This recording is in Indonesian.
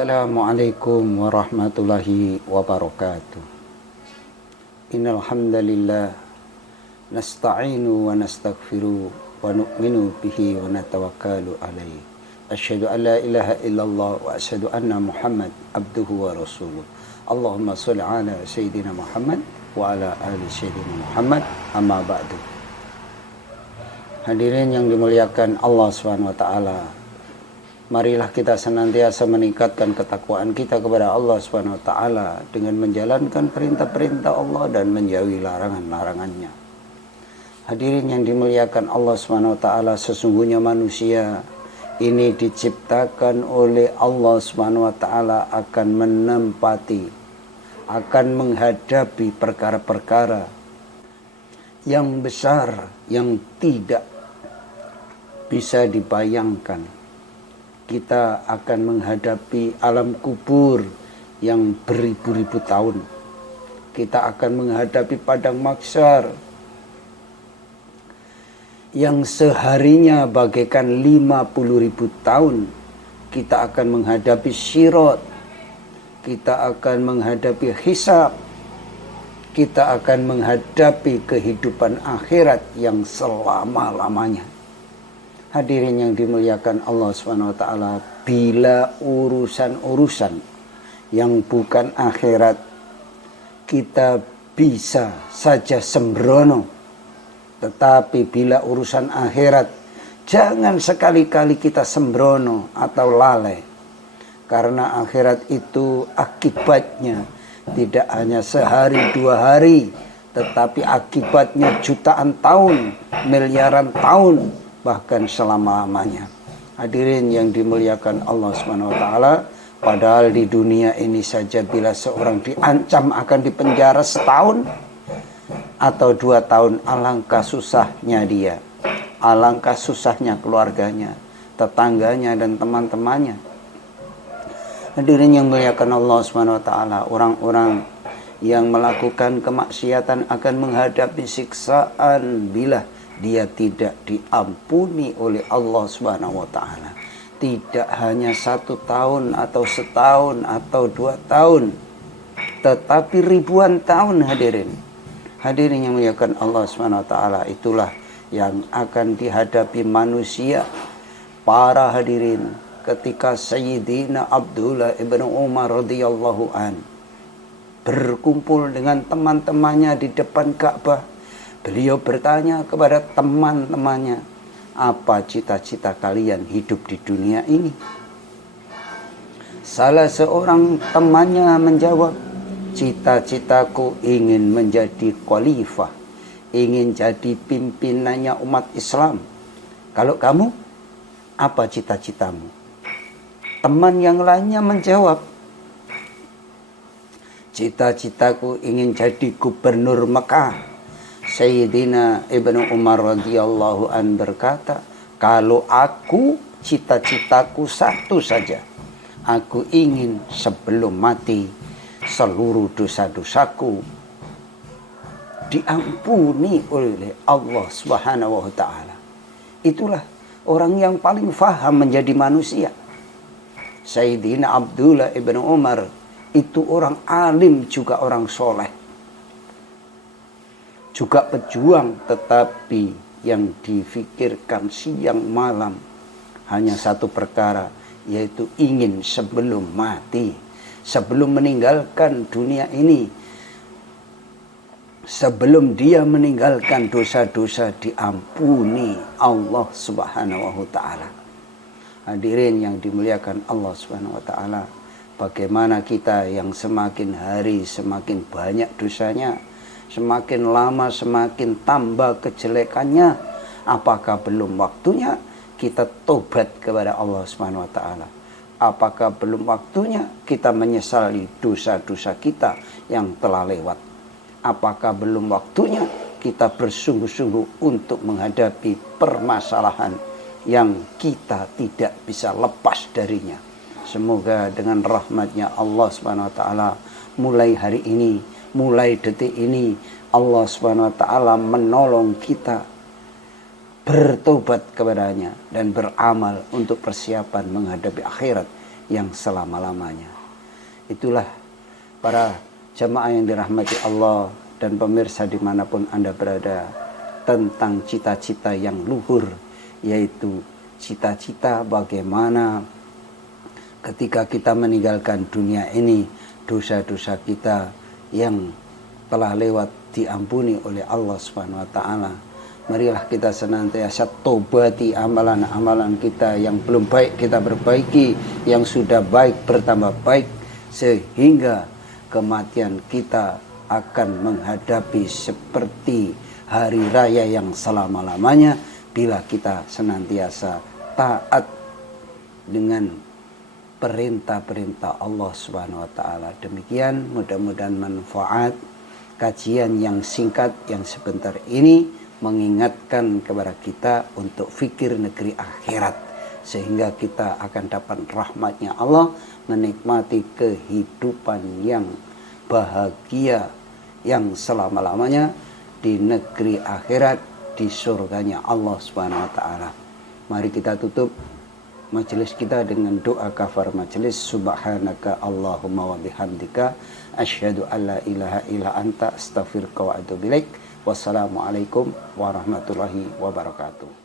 Assalamualaikum warahmatullahi wabarakatuh. Innal hamdalillah nasta'inu wa nastaghfiru wa nu'minu bihi wa natawakkalu alaihi. Asyhadu an la ilaha illallah wa asyhadu anna Muhammad abduhu wa rasuluh. Allahumma shalli ala sayyidina Muhammad wa ala ali sayyidina Muhammad, amma ba'du. Hadirin yang dimuliakan Allah Subhanahu wa taala, marilah kita senantiasa meningkatkan ketakwaan kita kepada Allah Subhanahu wa taala dengan menjalankan perintah-perintah Allah dan menjauhi larangan-larangannya. Hadirin yang dimuliakan Allah Subhanahu wa taala, sesungguhnya manusia ini diciptakan oleh Allah Subhanahu wa taala akan menempati, akan menghadapi perkara-perkara yang besar yang tidak bisa dibayangkan. Kita akan menghadapi alam kubur yang beribu-ribu tahun. Kita akan menghadapi padang mahsyar yang seharinya bagaikan 50.000 tahun. Kita akan menghadapi sirat. Kita akan menghadapi hisab. Kita akan menghadapi kehidupan akhirat yang selama-lamanya. Hadirin yang dimuliakan Allah Subhanahu wa taala, bila urusan-urusan yang bukan akhirat kita bisa saja sembrono, tetapi bila urusan akhirat jangan sekali-kali kita sembrono atau lalai, karena akhirat itu akibatnya tidak hanya sehari dua hari, tetapi akibatnya jutaan tahun, miliaran tahun, bahkan selama-lamanya. Hadirin yang dimuliakan Allah Subhanahu wa taala, padahal di dunia ini saja bila seorang diancam akan dipenjara setahun atau 2 tahun, alangkah susahnya dia, alangkah susahnya keluarganya, tetangganya dan teman-temannya. Hadirin yang dimuliakan Allah Subhanahu wa taala, orang-orang yang melakukan kemaksiatan akan menghadapi siksaan bila dia tidak diampuni oleh Allah Subhanahu wa taala. Tidak hanya 1 tahun atau setahun atau 2 tahun, tetapi ribuan tahun. Hadirin yang memuliakan Allah Subhanahu wa taala, itulah yang akan dihadapi manusia. Para hadirin, ketika Sayyidina Abdullah ibn Umar radhiyallahu an berkumpul dengan teman-temannya di depan Ka'bah, beliau bertanya kepada teman-temannya, apa cita-cita kalian hidup di dunia ini? Salah seorang temannya menjawab, cita-citaku ingin menjadi khalifah, ingin jadi pimpinannya umat Islam. Kalau kamu, apa cita-citamu? Teman yang lainnya menjawab, cita-citaku ingin jadi gubernur Mekah. Sayyidina Ibnu Umar radhiyallahu an berkata, kalau aku, cita-citaku satu saja. Aku ingin sebelum mati seluruh dosa-dosaku diampuni oleh Allah Subhanahu wa taala. Itulah orang yang paling faham menjadi manusia. Sayyidina Abdullah ibn Umar itu orang alim juga orang soleh, juga pejuang, tetapi yang difikirkan siang malam hanya satu perkara, yaitu ingin sebelum mati, sebelum meninggalkan dunia ini, sebelum dia meninggalkan dosa-dosa, diampuni Allah Subhanahu wa taala. Hadirin yang dimuliakan Allah Subhanahu wa taala, bagaimana kita yang semakin hari semakin banyak dosanya, semakin lama semakin tambah kejelekannya, apakah belum waktunya kita tobat kepada Allah Subhanahu wa taala? Apakah belum waktunya kita menyesali dosa-dosa kita yang telah lewat? Apakah belum waktunya kita bersungguh-sungguh untuk menghadapi permasalahan yang kita tidak bisa lepas darinya? Semoga dengan rahmatnya Allah Subhanahu wa taala, mulai hari ini, mulai detik ini, Allah Subhanahu wa taala menolong kita bertobat kepadanya dan beramal untuk persiapan menghadapi akhirat yang selama-lamanya. Itulah para jamaah yang dirahmati Allah dan pemirsa dimanapun Anda berada, tentang cita-cita yang luhur, yaitu cita-cita bagaimana ketika kita meninggalkan dunia ini, dosa-dosa kita yang telah lewat diampuni oleh Allah Subhanahu wa taala. Marilah kita senantiasa tobati amalan-amalan kita yang belum baik kita perbaiki, yang sudah baik bertambah baik, sehingga kematian kita akan menghadapi seperti hari raya yang selama-lamanya bila kita senantiasa taat dengan perintah-perintah Allah Subhanahu wa taala. Demikian, mudah-mudahan manfaat kajian yang singkat yang sebentar ini mengingatkan kepada kita untuk fikir negeri akhirat, sehingga kita akan dapat rahmatnya Allah, menikmati kehidupan yang bahagia yang selama-lamanya di negeri akhirat, di surganya Allah Subhanahu wa taala. Mari kita tutup majelis kita dengan doa kafar majelis. Subhanaka Allahumma wa bihamdika asyhadu an la ilaha illa anta astaghfiruka wa atubu ilaik. Wassalamualaikum warahmatullahi wabarakatuh.